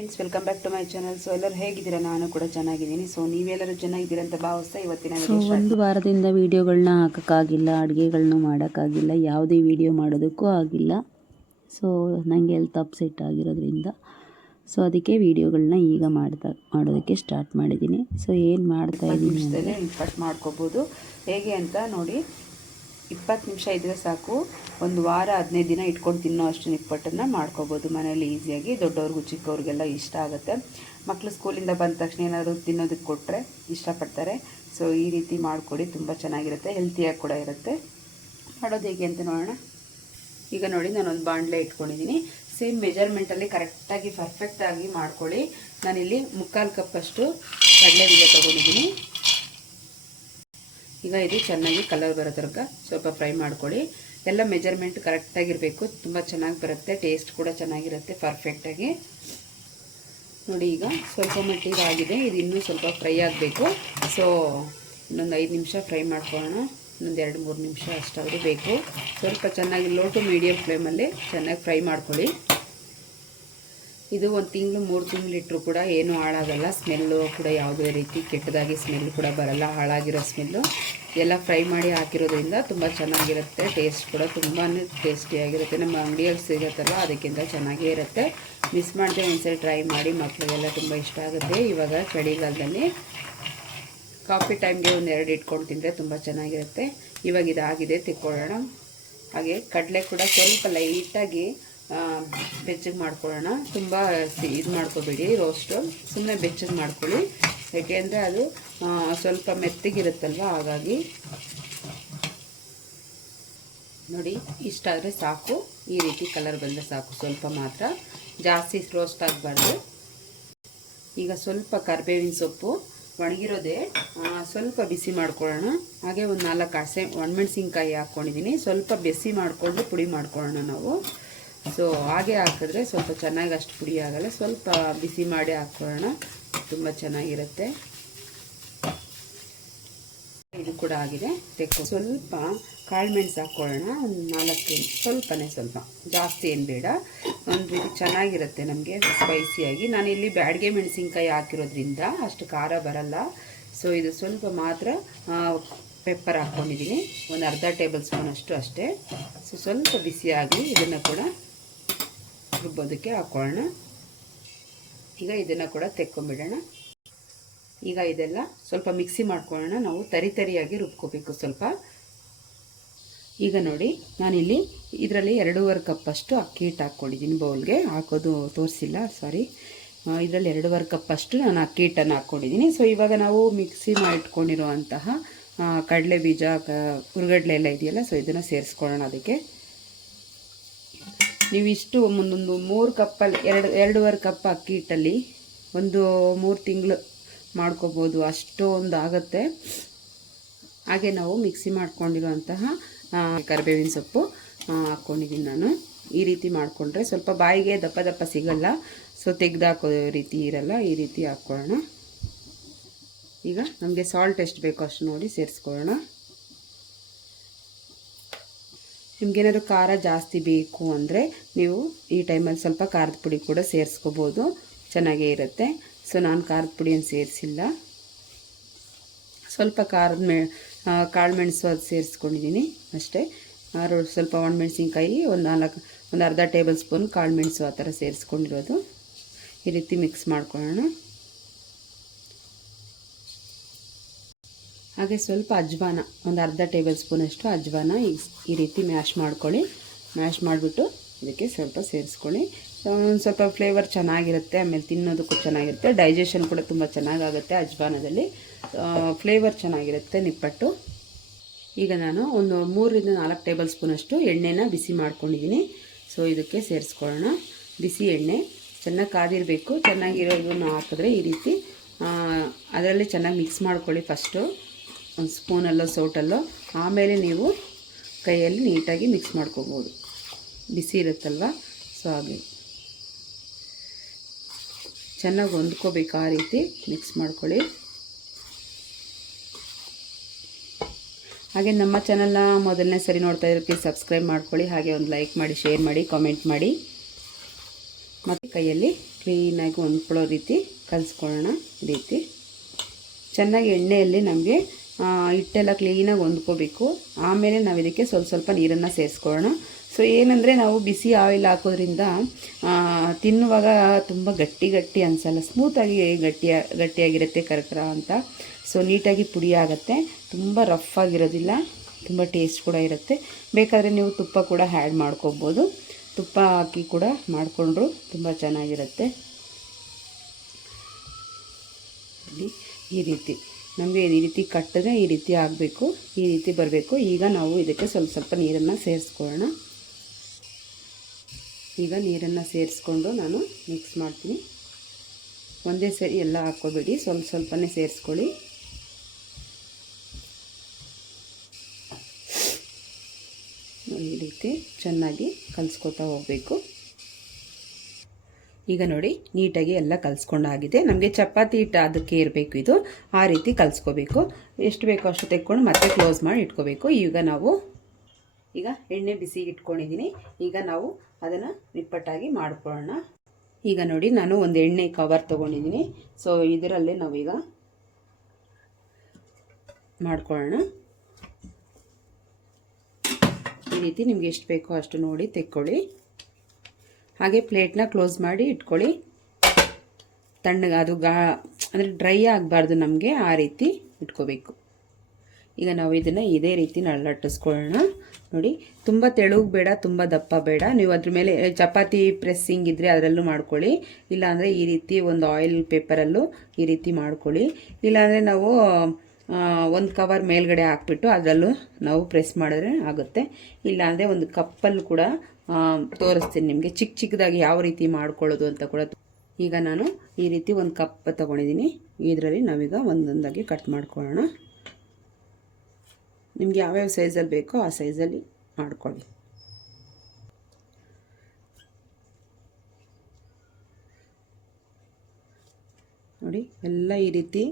Friends, welcome back to my channel. So ಎಲ್ಲರೂ ಹೇಗಿದ್ದೀರಾ? ನಾನು ಕೂಡ ಚೆನ್ನಾಗಿದ್ದೀನಿ. ಸೊ ನೀವೆಲ್ಲರೂ ಚೆನ್ನಾಗಿದ್ದೀರಾ ಅಂತ ಭಾವಿಸ್ತಾ ಇವತ್ತಿನ ಒಂದು ವಾರದಿಂದ ವೀಡಿಯೋಗಳನ್ನ ಹಾಕೋಕ್ಕಾಗಿಲ್ಲ, ಅಡುಗೆಗಳನ್ನ ಮಾಡೋಕ್ಕಾಗಿಲ್ಲ, ಯಾವುದೇ ವೀಡಿಯೋ ಮಾಡೋದಕ್ಕೂ ಆಗಿಲ್ಲ. ಸೊ ನನಗೆ ಹೆಲ್ತ್ ಅಪ್ಸೆಟ್ ಆಗಿರೋದ್ರಿಂದ ಅದಕ್ಕೆ ವೀಡಿಯೋಗಳನ್ನ ಈಗ ಮಾಡೋದಕ್ಕೆ ಸ್ಟಾರ್ಟ್ ಮಾಡಿದ್ದೀನಿ. ಸೊ ಏನು ಮಾಡ್ತಾಯಿದ್ದೀನಿ ಅಂದರೆ ಕಟ್ ಮಾಡ್ಕೋಬೋದು. ಹೇಗೆ ಅಂತ ನೋಡಿ. 20 ನಿಮಿಷ ಇದ್ದರೆ ಸಾಕು. ಒಂದು ವಾರ 15 ದಿನ ಇಟ್ಕೊಂಡು ತಿನ್ನೋ ಅಷ್ಟು ನಿಪ್ಪಟ್ಟನ್ನು ಮಾಡ್ಕೋಬೋದು ಮನೇಲಿ ಈಸಿಯಾಗಿ. ದೊಡ್ಡವ್ರಿಗೂ ಚಿಕ್ಕವ್ರಿಗೆಲ್ಲ ಇಷ್ಟ ಆಗುತ್ತೆ. ಮಕ್ಕಳು ಸ್ಕೂಲಿಂದ ಬಂದ ತಕ್ಷಣ ಏನಾದರೂ ತಿನ್ನೋದಕ್ಕೆ ಕೊಟ್ಟರೆ ಇಷ್ಟಪಡ್ತಾರೆ. ಸೊ ಈ ರೀತಿ ಮಾಡಿಕೊಡಿ, ತುಂಬ ಚೆನ್ನಾಗಿರುತ್ತೆ, ಹೆಲ್ತಿಯಾಗಿ ಕೂಡ ಇರುತ್ತೆ. ಮಾಡೋದು ಹೇಗೆ ಅಂತ ನೋಡೋಣ. ಈಗ ನೋಡಿ, ನಾನೊಂದು ಬಾಣಲೆ ಇಟ್ಕೊಂಡಿದ್ದೀನಿ. ಸೇಮ್ ಮೆಜರ್ಮೆಂಟಲ್ಲಿ ಕರೆಕ್ಟಾಗಿ ಪರ್ಫೆಕ್ಟಾಗಿ ಮಾಡ್ಕೊಳ್ಳಿ. ನಾನಿಲ್ಲಿ 3/4 ಕಪ್ಪಷ್ಟು ಕಡಲೆಬೀಜ ತೊಗೊಂಡಿದ್ದೀನಿ. ಈಗ ಇದು ಚೆನ್ನಾಗಿ ಕಲರ್ ಬರೋ ತನಕ ಸ್ವಲ್ಪ ಫ್ರೈ ಮಾಡ್ಕೊಳ್ಳಿ. ಎಲ್ಲ ಮೆಜರ್ಮೆಂಟ್ ಕರೆಕ್ಟಾಗಿರಬೇಕು, ತುಂಬ ಚೆನ್ನಾಗಿ ಬರುತ್ತೆ, ಟೇಸ್ಟ್ ಕೂಡ ಚೆನ್ನಾಗಿರುತ್ತೆ ಪರ್ಫೆಕ್ಟಾಗಿ. ನೋಡಿ, ಈಗ ಸ್ವಲ್ಪ ಮಟ್ಟಿಗೆ ಆಗಿದೆ. ಇದು ಇನ್ನೂ ಸ್ವಲ್ಪ ಫ್ರೈ ಆಗಬೇಕು. ಸೊ ಇನ್ನೊಂದು 5 ನಿಮಿಷ ಫ್ರೈ ಮಾಡ್ಕೊಳ್ಳೋಣ. ಇನ್ನೊಂದು 2-3 ನಿಮಿಷ ಅಷ್ಟಾದರೂ ಬೇಕು. ಸ್ವಲ್ಪ ಚೆನ್ನಾಗಿ ಲೋ ಟು ಮೀಡಿಯಮ್ ಫ್ಲೇಮಲ್ಲಿ ಚೆನ್ನಾಗಿ ಫ್ರೈ ಮಾಡ್ಕೊಳ್ಳಿ. ಇದು 1 ತಿಂಗಳು 3 ತಿಂಗಳು ಇಟ್ಟರು ಕೂಡ ಏನೂ ಹಾಳಾಗಲ್ಲ. ಸ್ಮೆಲ್ಲು ಕೂಡ ಯಾವುದೇ ರೀತಿ ಕೆಟ್ಟದಾಗಿ ಸ್ಮೆಲ್ ಕೂಡ ಬರಲ್ಲ, ಹಾಳಾಗಿರೋ ಸ್ಮೆಲ್ಲು. ಎಲ್ಲ ಫ್ರೈ ಮಾಡಿ ಹಾಕಿರೋದ್ರಿಂದ ತುಂಬ ಚೆನ್ನಾಗಿರುತ್ತೆ. ಟೇಸ್ಟ್ ಕೂಡ ತುಂಬಾ ಟೇಸ್ಟಿಯಾಗಿರುತ್ತೆ. ನಮ್ಮ ಅಂಗಡಿಯಲ್ಲಿ ಸಿಗುತ್ತಲ್ಲ, ಅದಕ್ಕಿಂತ ಚೆನ್ನಾಗೇ ಇರುತ್ತೆ. ಮಿಸ್ ಮಾಡದೆ ಒಂದ್ಸರಿ ಟ್ರೈ ಮಾಡಿ, ಮಕ್ಕಳಿಗೆಲ್ಲ ತುಂಬ ಇಷ್ಟ ಆಗುತ್ತೆ. ಇವಾಗ ಚಳಿಗಾಲದಲ್ಲಿ ಕಾಫಿ ಟೈಮ್ಗೆ 1-2 ಇಟ್ಕೊಂಡು ತಿಂದರೆ ತುಂಬ ಚೆನ್ನಾಗಿರುತ್ತೆ. ಇವಾಗ ಇದಾಗಿದೆ, ತೆಕ್ಕೊಳ್ಳೋಣ. ಹಾಗೆ ಕಡಲೆ ಕೂಡ ಸ್ವಲ್ಪ ಲೈಟಾಗಿ ಬೆಚ್ಚಗೆ ಮಾಡ್ಕೊಳ್ಳೋಣ. ತುಂಬ ಇದು ಮಾಡ್ಕೋಬೇಡಿ ರೋಸ್ಟು, ಸುಮ್ಮನೆ ಬೆಚ್ಚಗೆ ಮಾಡ್ಕೊಳ್ಳಿ. ಯಾಕೆಂದರೆ ಅದು ಸ್ವಲ್ಪ ಮೆತ್ತಗಿರುತ್ತಲ್ವ, ಹಾಗಾಗಿ. ನೋಡಿ, ಇಷ್ಟಾದರೆ ಸಾಕು. ಈ ರೀತಿ ಕಲರ್ ಬಂದರೆ ಸಾಕು, ಸ್ವಲ್ಪ ಮಾತ್ರ, ಜಾಸ್ತಿ ರೋಸ್ಟ್ ಆಗಬಾರ್ದು. ಈಗ ಸ್ವಲ್ಪ ಕರಿಬೇವಿನ ಸೊಪ್ಪು ಒಣಗಿರೋದೆ ಸ್ವಲ್ಪ ಬಿಸಿ ಮಾಡ್ಕೊಳ್ಳೋಣ. ಹಾಗೆ ಒಂದು 4 ಒಣಮೆಣಸಿನ್ಕಾಯಿ ಹಾಕ್ಕೊಂಡಿದ್ದೀನಿ. ಸ್ವಲ್ಪ ಬಿಸಿ ಮಾಡಿಕೊಂಡು ಪುಡಿ ಮಾಡ್ಕೊಳ್ಳೋಣ ನಾವು. ಸೊ ಹಾಗೆ ಹಾಕಿದ್ರೆ ಸ್ವಲ್ಪ ಚೆನ್ನಾಗಿ ಅಷ್ಟು ಪುಡಿ ಆಗಲ್ಲ. ಸ್ವಲ್ಪ ಬಿಸಿ ಮಾಡಿ ಹಾಕ್ಕೊಳ್ಳೋಣ, ತುಂಬ ಚೆನ್ನಾಗಿರುತ್ತೆ. ಇದು ಕೂಡ ಆಗಿದೆ, ಸ್ವಲ್ಪ ಕಾಳು ಮೆಣಸು ಹಾಕ್ಕೊಳ್ಳೋಣ. ಒಂದು 4, ಸ್ವಲ್ಪ ಜಾಸ್ತಿ ಏನು ಬೇಡ. ಒಂದು ರೀತಿ ಚೆನ್ನಾಗಿರುತ್ತೆ ನಮಗೆ ಸ್ಪೈಸಿಯಾಗಿ. ನಾನಿಲ್ಲಿ ಬ್ಯಾಡಿಗೆ ಮೆಣಸಿನ್ಕಾಯಿ ಹಾಕಿರೋದ್ರಿಂದ ಅಷ್ಟು ಖಾರ ಬರಲ್ಲ. ಸೊ ಇದು ಸ್ವಲ್ಪ ಮಾತ್ರ ಪೆಪ್ಪರ್ ಹಾಕ್ಕೊಂಡಿದ್ದೀನಿ, ಒಂದು ಅರ್ಧ ಟೇಬಲ್ ಸ್ಪೂನ್ ಅಷ್ಟು ಅಷ್ಟೇ. ಸೊ ಸ್ವಲ್ಪ ಬಿಸಿಯಾಗಿ ಇದನ್ನು ಕೂಡ ರುಬ್ಬೋದಕ್ಕೆ ಹಾಕ್ಕೊಳ್ಳೋಣ. ಈಗ ಇದನ್ನು ಕೂಡ ತೆಕ್ಕೊಂಬಿಡೋಣ. ಈಗ ಇದೆಲ್ಲ ಸ್ವಲ್ಪ ಮಿಕ್ಸಿ ಮಾಡ್ಕೊಳ್ಳೋಣ. ನಾವು ತರಿಯಾಗಿ ರುಬ್ಕೋಬೇಕು ಸ್ವಲ್ಪ. ಈಗ ನೋಡಿ, ನಾನಿಲ್ಲಿ ಇದರಲ್ಲಿ 2.5 ಕಪ್ಪಷ್ಟು ಅಕ್ಕಿ ಹಿಟ್ಟು ಹಾಕ್ಕೊಂಡಿದ್ದೀನಿ. ಬೌಲ್ಗೆ ಹಾಕೋದು ತೋರಿಸಿಲ್ಲ, ಸಾರಿ. ಇದರಲ್ಲಿ 2.5 ಕಪ್ಪಷ್ಟು ನಾನು ಅಕ್ಕಿ ಹಿಟ್ಟನ್ನು ಹಾಕ್ಕೊಂಡಿದ್ದೀನಿ. ಸೊ ಇವಾಗ ನಾವು ಮಿಕ್ಸಿ ಮಾಡಿಟ್ಕೊಂಡಿರುವಂತಹ ಕಡಲೆ ಬೀಜ, ಹುರ್ಗಡ್ಲೆ ಎಲ್ಲ ಇದೆಯಲ್ಲ, ಸೊ ಇದನ್ನು ಸೇರಿಸ್ಕೊಳ್ಳೋಣ. ಅದಕ್ಕೆ ನೀವು ಇಷ್ಟು ಒಂದೊಂದು 3 ಕಪ್ಪಲ್ಲಿ 2.5 ಕಪ್ ಅಕ್ಕಿ ಹಿಟ್ಟಲ್ಲಿ ಒಂದು 3 ತಿಂಗಳು ಮಾಡ್ಕೋಬೋದು, ಅಷ್ಟೊಂದು ಆಗುತ್ತೆ. ಹಾಗೆ ನಾವು ಮಿಕ್ಸಿ ಮಾಡ್ಕೊಂಡಿರುವಂತಹ ಕರಿಬೇವಿನ ಸೊಪ್ಪು ಹಾಕ್ಕೊಂಡಿದ್ದೀನಿ ನಾನು. ಈ ರೀತಿ ಮಾಡಿಕೊಂಡ್ರೆ ಸ್ವಲ್ಪ ಬಾಯಿಗೆ ದಪ್ಪ ಸಿಗಲ್ಲ. ಸೊ ತೆಗೆದಾಕೋ ರೀತಿ ಇರಲ್ಲ, ಈ ರೀತಿ ಹಾಕ್ಕೊಳ್ಳೋಣ. ಈಗ ನಮಗೆ ಸಾಲ್ಟ್ ಎಷ್ಟು ಬೇಕೋ ಅಷ್ಟು ನೋಡಿ ಸೇರಿಸ್ಕೊಳ್ಳೋಣ. ನಿಮಗೇನಾದ್ರು ಖಾರ ಜಾಸ್ತಿ ಬೇಕು ಅಂದರೆ ನೀವು ಈ ಟೈಮಲ್ಲಿ ಸ್ವಲ್ಪ ಖಾರದ ಪುಡಿ ಕೂಡ ಸೇರಿಸ್ಕೋಬೋದು, ಚೆನ್ನಾಗೇ ಇರುತ್ತೆ. ಸೊ ನಾನು ಖಾರದ ಪುಡಿಯನ್ನು ಸೇರಿಸಿಲ್ಲ. ಸ್ವಲ್ಪ ಕಾಳು ಮೆಣಸು ಅದು ಸೇರಿಸ್ಕೊಂಡಿದ್ದೀನಿ ಅಷ್ಟೇ. ಸ್ವಲ್ಪ ಒಣಮೆಣಸಿನ್ಕಾಯಿ ಒಂದು ಅರ್ಧ ಟೇಬಲ್ ಸ್ಪೂನ್ ಕಾಳು ಮೆಣಸು ಆ ಥರ ಸೇರಿಸ್ಕೊಂಡಿರೋದು. ಈ ರೀತಿ ಮಿಕ್ಸ್ ಮಾಡ್ಕೊಳ್ಳೋಣ. ಹಾಗೆ ಸ್ವಲ್ಪ ಅಜ್ವಾನ, ಒಂದು ಅರ್ಧ ಟೇಬಲ್ ಸ್ಪೂನಷ್ಟು ಅಜ್ವಾನ ಈ ರೀತಿ ಮ್ಯಾಶ್ ಮಾಡ್ಕೊಳ್ಳಿ. ಮ್ಯಾಶ್ ಮಾಡಿಬಿಟ್ಟು ಇದಕ್ಕೆ ಸ್ವಲ್ಪ ಸೇರಿಸ್ಕೊಳ್ಳಿ. ಒಂದು ಸ್ವಲ್ಪ ಫ್ಲೇವರ್ ಚೆನ್ನಾಗಿರುತ್ತೆ, ಆಮೇಲೆ ತಿನ್ನೋದಕ್ಕೂ ಚೆನ್ನಾಗಿರುತ್ತೆ, ಡೈಜೆಷನ್ ಕೂಡ ತುಂಬ ಚೆನ್ನಾಗಾಗುತ್ತೆ. ಅಜ್ವಾನದಲ್ಲಿ ಫ್ಲೇವರ್ ಚೆನ್ನಾಗಿರುತ್ತೆ ನಿಪ್ಪಟ್ಟು. ಈಗ ನಾನು ಒಂದು 3-4 ಟೇಬಲ್ ಸ್ಪೂನಷ್ಟು ಎಣ್ಣೆನ ಬಿಸಿ ಮಾಡ್ಕೊಂಡಿದ್ದೀನಿ. ಸೊ ಇದಕ್ಕೆ ಸೇರಿಸ್ಕೊಳ್ಳೋಣ. ಬಿಸಿ ಎಣ್ಣೆ ಚೆನ್ನಾಗಿ ಕಾದಿರಬೇಕು. ಚೆನ್ನಾಗಿರೋದನ್ನು ಹಾಕಿದ್ರೆ ಈ ರೀತಿ ಅದರಲ್ಲಿ ಚೆನ್ನಾಗಿ ಮಿಕ್ಸ್ ಮಾಡ್ಕೊಳ್ಳಿ. ಫಸ್ಟು ಒಂದು ಸ್ಪೂನಲ್ಲೋ ಸೌಟಲ್ಲೋ, ಆಮೇಲೆ ನೀವು ಕೈಯಲ್ಲಿ ನೀಟಾಗಿ ಮಿಕ್ಸ್ ಮಾಡ್ಕೋಬೋದು. ಬಿಸಿ ಇರುತ್ತಲ್ವ, ಸೊ ಹಾಗೆ ಚೆನ್ನಾಗಿ ಹೊಂದ್ಕೋಬೇಕು. ಆ ರೀತಿ ಮಿಕ್ಸ್ ಮಾಡ್ಕೊಳ್ಳಿ. ಹಾಗೆ ನಮ್ಮ ಚಾನಲ್ನ ಮೊದಲನೇ ಸರಿ ನೋಡ್ತಾ ಇದ್ರೆ ಪ್ಲೀಸ್ ಸಬ್ಸ್ಕ್ರೈಬ್ ಮಾಡ್ಕೊಳ್ಳಿ. ಹಾಗೆ ಒಂದು ಲೈಕ್ ಮಾಡಿ, ಶೇರ್ ಮಾಡಿ, ಕಾಮೆಂಟ್ ಮಾಡಿ. ಮತ್ತು ಕೈಯಲ್ಲಿ ಕ್ಲೀನಾಗಿ ಹೊಂದ್ಕೊಳ್ಳೋ ರೀತಿ ಕಲಿಸ್ಕೊಳ್ಳೋಣ. ಈ ರೀತಿ ಚೆನ್ನಾಗಿ ಎಣ್ಣೆಯಲ್ಲಿ ನಮಗೆ ಹಿಟ್ಟೆಲ್ಲ ಕ್ಲೀನಾಗಿ ಹೊಂದ್ಕೋಬೇಕು. ಆಮೇಲೆ ನಾವು ಇದಕ್ಕೆ ಸ್ವಲ್ಪ ನೀರನ್ನು ಸೇರಿಸ್ಕೊಳ್ಳೋಣ. ಸೊ ಏನಂದರೆ ನಾವು ಬಿಸಿ ಆಯಿಲ್ ಹಾಕೋದ್ರಿಂದ ತಿನ್ನುವಾಗ ತುಂಬ ಗಟ್ಟಿ ಅನಿಸಲ್ಲ, ಸ್ಮೂತಾಗಿ ಗಟ್ಟಿಯಾಗಿರುತ್ತೆ ಕರ್ಕರ ಅಂತ. ಸೊ ನೀಟಾಗಿ ಪುಡಿ ಆಗುತ್ತೆ, ತುಂಬ ರಫ್ ಆಗಿರೋದಿಲ್ಲ, ತುಂಬ ಟೇಸ್ಟ್ ಕೂಡ ಇರುತ್ತೆ. ಬೇಕಾದರೆ ನೀವು ತುಪ್ಪ ಕೂಡ ಆ್ಯಡ್ ಮಾಡ್ಕೊಬೋದು, ತುಪ್ಪ ಹಾಕಿ ಕೂಡ ಮಾಡಿಕೊಂಡ್ರು ತುಂಬ ಚೆನ್ನಾಗಿರುತ್ತೆ. ಈ ರೀತಿ ನಮಗೆ ಈ ರೀತಿ ಕಟ್ಟಿದ್ರೆ ಈ ರೀತಿ ಆಗಬೇಕು, ಈ ರೀತಿ ಬರಬೇಕು. ಈಗ ನಾವು ಇದಕ್ಕೆ ಸ್ವಲ್ಪ ನೀರನ್ನು ಸೇರಿಸ್ಕೊಳ್ಳೋಣ. ಈಗ ನೀರನ್ನು ಸೇರಿಸ್ಕೊಂಡು ನಾನು ಮಿಕ್ಸ್ ಮಾಡ್ತೀನಿ. ಒಂದೇ ಸರಿ ಎಲ್ಲ ಹಾಕ್ಕೋಬೇಡಿ, ಸ್ವಲ್ಪನೇ ಸೇರಿಸ್ಕೊಳ್ಳಿ. ಈ ರೀತಿ ಚೆನ್ನಾಗಿ ಕಲಿಸ್ಕೊತಾ ಹೋಗಬೇಕು. ಈಗ ನೋಡಿ ನೀಟಾಗಿ ಎಲ್ಲ ಕಲಿಸ್ಕೊಂಡಾಗಿದೆ. ನಮಗೆ ಚಪಾತಿ ಹಿಟ್ಟು ಅದಕ್ಕೆ ಇರಬೇಕು, ಇದು ಆ ರೀತಿ ಕಲಿಸ್ಕೋಬೇಕು. ಎಷ್ಟು ಬೇಕೋ ಅಷ್ಟು ತೆಕ್ಕೊಂಡು ಮತ್ತೆ ಕ್ಲೋಸ್ ಮಾಡಿ ಇಟ್ಕೋಬೇಕು. ಈಗ ಎಣ್ಣೆ ಬಿಸಿಗೆ ಇಟ್ಕೊಂಡಿದ್ದೀನಿ. ಈಗ ನಾವು ಅದನ್ನು ನಿಪ್ಪಟ್ಟಾಗಿ ಮಾಡ್ಕೊಳ್ಳೋಣ. ಈಗ ನೋಡಿ ನಾನು ಒಂದು ಎಣ್ಣೆ ಕವರ್ ತೊಗೊಂಡಿದ್ದೀನಿ. ಸೊ ಇದರಲ್ಲೇ ನಾವೀಗ ಮಾಡ್ಕೊಳ್ಳೋಣ. ಈ ರೀತಿ ನಿಮ್ಗೆ ಎಷ್ಟು ಬೇಕೋ ಅಷ್ಟು ನೋಡಿ ತೆಕ್ಕೊಳ್ಳಿ. ಹಾಗೆ ಪ್ಲೇಟ್ನ ಕ್ಲೋಸ್ ಮಾಡಿ ಇಟ್ಕೊಳ್ಳಿ. ತಣ್ಣಗೆ ಅದು ಅಂದರೆ ಡ್ರೈ ಆಗಬಾರ್ದು ನಮಗೆ, ಆ ರೀತಿ ಇಟ್ಕೋಬೇಕು. ಈಗ ನಾವು ಇದನ್ನು ಇದೇ ರೀತಿ ನಳ್ಳಟ್ಟಿಸ್ಕೊಳ್ಳೋಣ. ನೋಡಿ, ತುಂಬ ತೆಳುಗೆ ಬೇಡ, ತುಂಬ ದಪ್ಪ ಬೇಡ. ನೀವು ಅದ್ರ ಮೇಲೆ ಚಪಾತಿ ಪ್ರೆಸ್ಸಿಂಗ್ ಇದ್ದರೆ ಅದರಲ್ಲೂ ಮಾಡ್ಕೊಳ್ಳಿ, ಇಲ್ಲಾಂದರೆ ಈ ರೀತಿ ಒಂದು ಆಯಿಲ್ ಪೇಪರಲ್ಲೂ ಈ ರೀತಿ ಮಾಡ್ಕೊಳ್ಳಿ. ಇಲ್ಲಾಂದರೆ ನಾವು ಒಂದು ಕವರ್ ಮೇಲ್ಗಡೆ ಹಾಕ್ಬಿಟ್ಟು ಅದರಲ್ಲೂ ನಾವು ಪ್ರೆಸ್ ಮಾಡಿದ್ರೆ ಆಗುತ್ತೆ. ಇಲ್ಲಾಂದರೆ ಒಂದು ಕಪ್ಪಲ್ಲಿ ಕೂಡ ತೋರಿಸ್ತೀನಿ ನಿಮಗೆ ಚಿಕ್ಕದಾಗಿ ಯಾವ ರೀತಿ ಮಾಡ್ಕೊಳ್ಳೋದು ಅಂತ ಕೂಡ. ಈಗ ನಾನು ಈ ರೀತಿ ಒಂದು ಕಪ್ ತೊಗೊಂಡಿದ್ದೀನಿ. ಇದರಲ್ಲಿ ನಾವೀಗ ಒಂದೊಂದಾಗಿ ಕಟ್ ಮಾಡ್ಕೊಳ್ಳೋಣ. ನಿಮ್ಗೆ ಯಾವ್ಯಾವ ಸೈಜಲ್ಲಿ ಬೇಕೋ ಆ ಸೈಜಲ್ಲಿ ಮಾಡ್ಕೊಳ್ಳಿ. ನೋಡಿ, ಎಲ್ಲ ಈ ರೀತಿ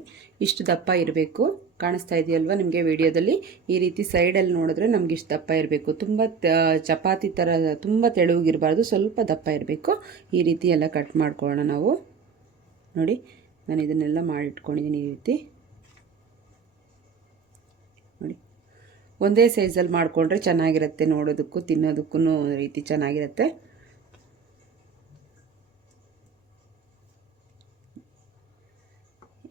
ಇಷ್ಟು ದಪ್ಪ ಇರಬೇಕು. ಕಾಣಿಸ್ತಾ ಇದೆಯಲ್ವ ನಿಮಗೆ ವಿಡಿಯೋದಲ್ಲಿ? ಈ ರೀತಿ ಸೈಡಲ್ಲಿ ನೋಡಿದ್ರೆ ನಮ್ಗೆ ಇಷ್ಟು ದಪ್ಪ ಇರಬೇಕು. ತುಂಬ ಚಪಾತಿ ಥರ ತುಂಬ ತೆಳುವಾಗಿರಬಾರ್ದು, ಸ್ವಲ್ಪ ದಪ್ಪ ಇರಬೇಕು. ಈ ರೀತಿ ಎಲ್ಲ ಕಟ್ ಮಾಡ್ಕೊಳ್ಳೋಣ ನಾವು. ನೋಡಿ, ನಾನು ಇದನ್ನೆಲ್ಲ ಮಾಡಿಟ್ಕೊಂಡಿದ್ದೀನಿ. ಈ ರೀತಿ ನೋಡಿ, ಒಂದೇ ಸೈಜಲ್ಲಿ ಮಾಡಿಕೊಂಡ್ರೆ ಚೆನ್ನಾಗಿರುತ್ತೆ, ನೋಡೋದಕ್ಕೂ ತಿನ್ನೋದಕ್ಕೂ ರೀತಿ ಚೆನ್ನಾಗಿರುತ್ತೆ.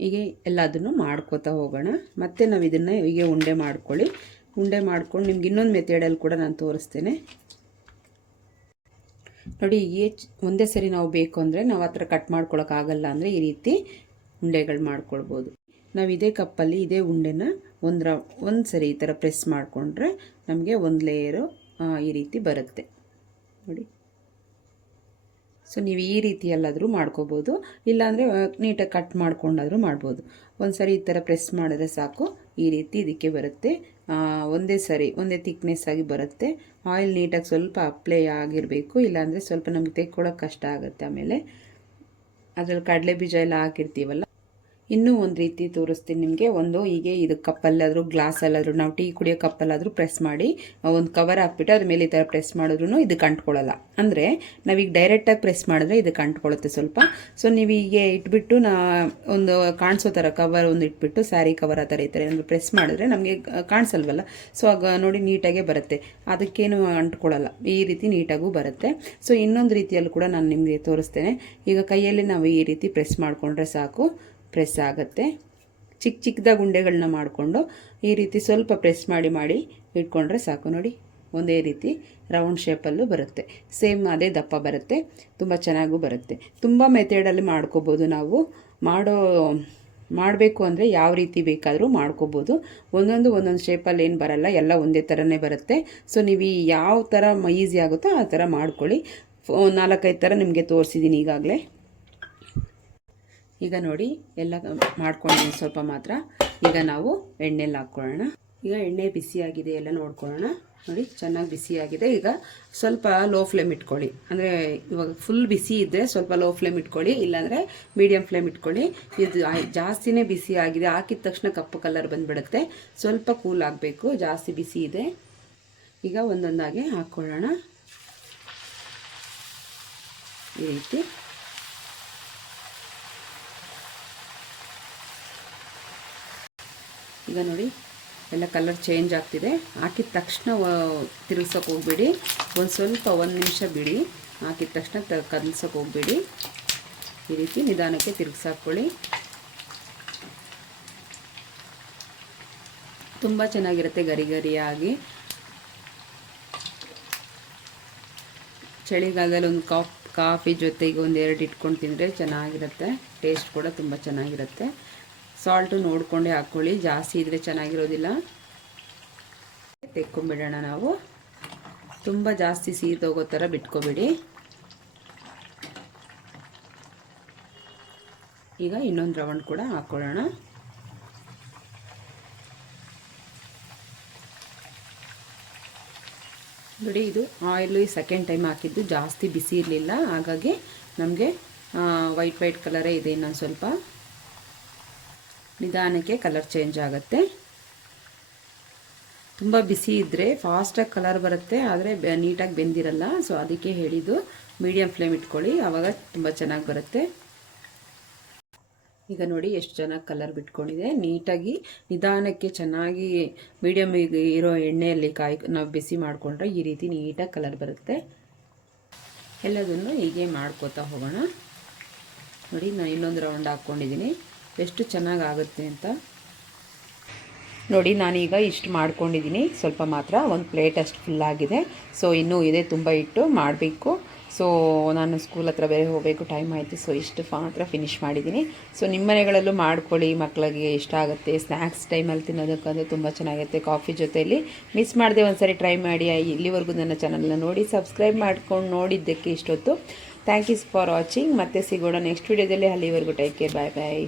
ಹೀಗೆ ಎಲ್ಲದನ್ನು ಮಾಡ್ಕೋತಾ ಹೋಗೋಣ. ಮತ್ತು ನಾವು ಇದನ್ನು ಹೀಗೆ ಉಂಡೆ ಮಾಡ್ಕೊಳ್ಳಿ. ಉಂಡೆ ಮಾಡ್ಕೊಂಡು ನಿಮ್ಗೆ ಇನ್ನೊಂದು ಮೆಥಡಲ್ಲಿ ಕೂಡ ನಾನು ತೋರಿಸ್ತೇನೆ. ನೋಡಿ, ಒಂದೇ ಸರಿ ನಾವು ಬೇಕು ಅಂದರೆ ನಾವು ಆ ಥರ ಕಟ್ ಮಾಡ್ಕೊಳಕ್ಕಾಗಲ್ಲ ಅಂದರೆ ಈ ರೀತಿ ಉಂಡೆಗಳು ಮಾಡ್ಕೊಳ್ಬೋದು. ನಾವು ಇದೇ ಕಪ್ಪಲ್ಲಿ ಇದೇ ಉಂಡೆನ ಒಂದು ಸರಿ ಈ ಥರ ಪ್ರೆಸ್ ಮಾಡಿಕೊಂಡ್ರೆ ನಮಗೆ ಒಂದು ಲೇಯರು ಈ ರೀತಿ ಬರುತ್ತೆ. ನೋಡಿ, ಸೊ ನೀವು ಈ ರೀತಿ ಎಲ್ಲಾದರೂ ಮಾಡ್ಕೋಬೋದು, ಇಲ್ಲಾಂದರೆ ನೀಟಾಗಿ ಕಟ್ ಮಾಡ್ಕೊಂಡಾದರೂ ಮಾಡ್ಬೋದು. ಒಂದು ಸರಿ ಈ ಥರ ಪ್ರೆಸ್ ಮಾಡಿದ್ರೆ ಸಾಕು, ಈ ರೀತಿ ಇದಕ್ಕೆ ಬರುತ್ತೆ. ಒಂದೇ ಥಿಕ್ನೆಸ್ ಆಗಿ ಬರುತ್ತೆ. ಆಯಿಲ್ ನೀಟಾಗಿ ಸ್ವಲ್ಪ ಅಪ್ಲೈ ಆಗಿರಬೇಕು, ಇಲ್ಲಾಂದರೆ ಸ್ವಲ್ಪ ನಮಗೆ ತೆಕ್ಕೊಳ್ಳೋಕೆ ಕಷ್ಟ ಆಗುತ್ತೆ. ಆಮೇಲೆ ಅದರಲ್ಲಿ ಕಡಲೆ ಬೀಜ ಎಲ್ಲ ಹಾಕಿರ್ತೀವಲ್ಲ. ಇನ್ನೂ ಒಂದು ರೀತಿ ತೋರಿಸ್ತೀನಿ ನಿಮಗೆ. ಹೀಗೆ ಇದು ಕಪ್ಪಲ್ಲಾದರೂ ಗ್ಲಾಸಲ್ಲಾದರೂ ನಾವು ಟೀ ಕುಡಿಯೋ ಕಪ್ಪಲ್ಲಾದರೂ ಪ್ರೆಸ್ ಮಾಡಿ ಒಂದು ಕವರ್ ಹಾಕ್ಬಿಟ್ಟು ಅದ್ರ ಮೇಲೆ ಈ ಥರ ಪ್ರೆಸ್ ಮಾಡಿದ್ರೂ ಇದು ಕಂಟ್ಕೊಳ್ಳಲ್ಲ. ಅಂದರೆ ನಾವೀಗ ಡೈರೆಕ್ಟಾಗಿ ಪ್ರೆಸ್ ಮಾಡಿದ್ರೆ ಇದು ಕಂಟ್ಕೊಳ್ಳುತ್ತೆ ಸ್ವಲ್ಪ. ಸೊ ನೀವು ಹೀಗೆ ಇಟ್ಬಿಟ್ಟು ಒಂದು ಕಾಣಿಸೋ ಥರ ಕವರ್ ಒಂದು ಇಟ್ಬಿಟ್ಟು ಸ್ಯಾರಿ ಕವರ್ ಆ ಥರ ಈ ಥರ ಏನಾದರೂ ಪ್ರೆಸ್ ಮಾಡಿದ್ರೆ ನಮಗೆ ಕಾಣಿಸಲ್ವಲ್ಲ. ಸೊ ಆಗ ನೋಡಿ ನೀಟಾಗೇ ಬರುತ್ತೆ, ಅದಕ್ಕೇನು ಅಂಟ್ಕೊಳ್ಳಲ್ಲ, ಈ ರೀತಿ ನೀಟಾಗೂ ಬರುತ್ತೆ. ಸೊ ಇನ್ನೊಂದು ರೀತಿಯಲ್ಲೂ ಕೂಡ ನಾನು ನಿಮಗೆ ತೋರಿಸ್ತೇನೆ. ಈಗ ಕೈಯಲ್ಲಿ ನಾವು ಈ ರೀತಿ ಪ್ರೆಸ್ ಮಾಡಿಕೊಂಡ್ರೆ ಸಾಕು, ಪ್ರೆಸ್ ಆಗುತ್ತೆ. ಚಿಕ್ಕದಾಗಿ ಉಂಡೆಗಳನ್ನ ಮಾಡಿಕೊಂಡು ಈ ರೀತಿ ಸ್ವಲ್ಪ ಪ್ರೆಸ್ ಮಾಡಿ ಇಟ್ಕೊಂಡ್ರೆ ಸಾಕು. ನೋಡಿ, ಒಂದೇ ರೀತಿ ರೌಂಡ್ ಶೇಪಲ್ಲೂ ಬರುತ್ತೆ, ಸೇಮ್ ಅದೇ ದಪ್ಪ ಬರುತ್ತೆ, ತುಂಬ ಚೆನ್ನಾಗೂ ಬರುತ್ತೆ. ತುಂಬ ಮೆಥಡಲ್ಲಿ ಮಾಡ್ಕೋಬೋದು. ನಾವು ಮಾಡಬೇಕು ಅಂದರೆ ಯಾವ ರೀತಿ ಬೇಕಾದರೂ ಮಾಡ್ಕೋಬೋದು. ಒಂದೊಂದು ಶೇಪಲ್ಲಿ ಏನು ಬರಲ್ಲ, ಎಲ್ಲ ಒಂದೇ ಥರನೇ ಬರುತ್ತೆ. ಸೊ ನೀವು ಯಾವ ಥರ ಈಸಿ ಆಗುತ್ತೋ ಆ ಥರ ಮಾಡ್ಕೊಳ್ಳಿ. 4-5 ಥರ ನಿಮಗೆ ತೋರಿಸಿದ್ದೀನಿ ಈಗಾಗಲೇ. ಈಗ ನೋಡಿ, ಎಲ್ಲ ಮಾಡ್ಕೊಂಡಿದ್ದೀನಿ ಸ್ವಲ್ಪ ಮಾತ್ರ. ಈಗ ನಾವು ಎಣ್ಣೆಲ್ಲಿ ಹಾಕ್ಕೊಳ್ಳೋಣ. ಈಗ ಎಣ್ಣೆ ಬಿಸಿಯಾಗಿದೆ, ಎಲ್ಲ ನೋಡ್ಕೊಳ್ಳೋಣ. ನೋಡಿ, ಚೆನ್ನಾಗಿ ಬಿಸಿಯಾಗಿದೆ. ಈಗ ಸ್ವಲ್ಪ ಲೋ ಫ್ಲೇಮ್ ಇಟ್ಕೊಳ್ಳಿ. ಅಂದರೆ ಇವಾಗ ಫುಲ್ ಬಿಸಿ ಇದ್ದರೆ ಸ್ವಲ್ಪ ಲೋ ಫ್ಲೇಮ್ ಇಟ್ಕೊಳ್ಳಿ, ಇಲ್ಲಾಂದರೆ ಮೀಡಿಯಮ್ ಫ್ಲೇಮ್ ಇಟ್ಕೊಳ್ಳಿ. ಇದು ಜಾಸ್ತಿನೇ ಬಿಸಿ ಆಗಿದೆ, ಹಾಕಿದ ತಕ್ಷಣ ಕಪ್ಪು ಕಲರ್ ಬಂದುಬಿಡುತ್ತೆ. ಸ್ವಲ್ಪ ಕೂಲ್ ಆಗಬೇಕು, ಜಾಸ್ತಿ ಬಿಸಿ ಇದೆ. ಈಗ ಒಂದೊಂದಾಗಿ ಹಾಕ್ಕೊಳ್ಳೋಣ ಈ ರೀತಿ. ಈಗ ನೋಡಿ ಎಲ್ಲ ಕಲರ್ ಚೇಂಜ್ ಆಗ್ತಿದೆ. ಹಾಕಿದ ತಕ್ಷಣ ತಿರುಗ್ಸೋಕೆ ಹೋಗ್ಬೇಡಿ, ಒಂದು ನಿಮಿಷ ಬಿಡಿ. ಹಾಕಿದ ತಕ್ಷಣ ಕದಲ್ಸೋಕೆ ಹೋಗ್ಬೇಡಿ. ಈ ರೀತಿ ನಿಧಾನಕ್ಕೆ ತಿರುಗ್ಸಾಕೊಳ್ಳಿ. ತುಂಬ ಚೆನ್ನಾಗಿರುತ್ತೆ ಗರಿ ಗರಿಯಾಗಿ. ಚಳಿಗಾಲದಲ್ಲಿ ಒಂದು ಕಾಫಿ ಜೊತೆಗೆ ಒಂದೆರಡು ಇಟ್ಕೊಂಡು ತಿಂದರೆ ಚೆನ್ನಾಗಿರುತ್ತೆ. ಟೇಸ್ಟ್ ಕೂಡ ತುಂಬ ಚೆನ್ನಾಗಿರುತ್ತೆ. ಸಾಲ್ಟು ನೋಡಿಕೊಂಡೇ ಹಾಕ್ಕೊಳ್ಳಿ, ಜಾಸ್ತಿ ಇದ್ದರೆ ಚೆನ್ನಾಗಿರೋದಿಲ್ಲ. ತೆಕ್ಕೊಂಬಿಡೋಣ ನಾವು. ತುಂಬ ಜಾಸ್ತಿ ಸೀದೋಗೋ ಥರ ಬಿಟ್ಕೊಬೇಡಿ. ಈಗ ಇನ್ನೊಂದು ರೌಂಡ್ ಕೂಡ ಹಾಕ್ಕೊಳ್ಳೋಣ. ನೋಡಿ, ಇದು ಆಯಿಲು ಸೆಕೆಂಡ್ ಟೈಮ್ ಹಾಕಿದ್ದು, ಜಾಸ್ತಿ ಬಿಸಿ ಇರಲಿಲ್ಲ, ಹಾಗಾಗಿ ನಮಗೆ ವೈಟ್ ಕಲರೇ ಇದೆ. ಇನ್ನೊಂದು ಸ್ವಲ್ಪ ನಿಧಾನಕ್ಕೆ ಕಲರ್ ಚೇಂಜ್ ಆಗುತ್ತೆ. ತುಂಬ ಬಿಸಿ ಇದ್ದರೆ ಫಾಸ್ಟಾಗಿ ಕಲರ್ ಬರುತ್ತೆ, ಆದರೆ ನೀಟಾಗಿ ಬೆಂದಿರಲ್ಲ. ಸೊ ಅದಕ್ಕೆ ಹೇಳಿದ್ದು ಮೀಡಿಯಮ್ ಫ್ಲೇಮ್ ಇಟ್ಕೊಳ್ಳಿ, ಆವಾಗ ತುಂಬ ಚೆನ್ನಾಗಿ ಬರುತ್ತೆ. ಈಗ ನೋಡಿ ಎಷ್ಟು ಚೆನ್ನಾಗಿ ಕಲರ್ ಬಿಟ್ಕೊಂಡಿದೆ. ನೀಟಾಗಿ ನಿಧಾನಕ್ಕೆ ಚೆನ್ನಾಗಿ ಮೀಡಿಯಮ್ ಇರೋ ಎಣ್ಣೆಯಲ್ಲಿ ನಾವು ಬಿಸಿ ಮಾಡಿಕೊಂಡ್ರೆ ಈ ರೀತಿ ನೀಟಾಗಿ ಕಲರ್ ಬರುತ್ತೆ. ಎಲ್ಲದನ್ನು ಹೀಗೆ ಮಾಡ್ಕೋತಾ ಹೋಗೋಣ. ನೋಡಿ, ನಾನು ಇನ್ನೊಂದು ರೌಂಡ್ ಹಾಕ್ಕೊಂಡಿದ್ದೀನಿ, ಎಷ್ಟು ಚೆನ್ನಾಗಿ ಆಗುತ್ತೆ ಅಂತ ನೋಡಿ. ನಾನೀಗ ಇಷ್ಟು ಮಾಡ್ಕೊಂಡಿದ್ದೀನಿ, ಸ್ವಲ್ಪ ಮಾತ್ರ ಒಂದು ಪ್ಲೇಟ್ ಅಷ್ಟು ಫುಲ್ಲಾಗಿದೆ. ಸೊ ಇನ್ನೂ ಇದೆ, ತುಂಬ ಇಟ್ಟು ಮಾಡಬೇಕು. ಸೊ ನಾನು ಸ್ಕೂಲ್ ಹತ್ರ ಬೇರೆ ಹೋಗಬೇಕು, ಟೈಮ್ ಆಯಿತು. ಸೊ ಇಷ್ಟು ಮಾತ್ರ ಫಿನಿಷ್ ಮಾಡಿದ್ದೀನಿ. ಸೊ ನಿಮ್ಮ ಮನೆಗಳಲ್ಲೂ ಮಾಡ್ಕೊಳ್ಳಿ, ಮಕ್ಕಳಿಗೆ ಇಷ್ಟ ಆಗುತ್ತೆ. ಸ್ನ್ಯಾಕ್ಸ್ ಟೈಮಲ್ಲಿ ತಿನ್ನೋದಕ್ಕಂದ್ರೆ ತುಂಬ ಚೆನ್ನಾಗಿರುತ್ತೆ. ಕಾಫಿ ಜೊತೆಯಲ್ಲಿ ಮಿಸ್ ಮಾಡದೆ ಒಂದ್ಸರಿ ಟ್ರೈ ಮಾಡಿ. ಇಲ್ಲಿವರೆಗೂ ನನ್ನ ಚಾನಲ್ನ ನೋಡಿ ಸಬ್ಸ್ಕ್ರೈಬ್ ಮಾಡ್ಕೊಂಡು ನೋಡಿದ್ದಕ್ಕೆ ಇಷ್ಟೊತ್ತು ಥ್ಯಾಂಕ್ ಯು ಫಾರ್ ವಾಚಿಂಗ್. ಮತ್ತೆ ಸಿಗೋಣ ನೆಕ್ಸ್ಟ್ ವೀಡಿಯೋದಲ್ಲಿ. ಅಲ್ಲಿವರೆಗೂ ಟೇಕ್ ಕೇರ್, ಬಾಯ್ ಬಾಯ್.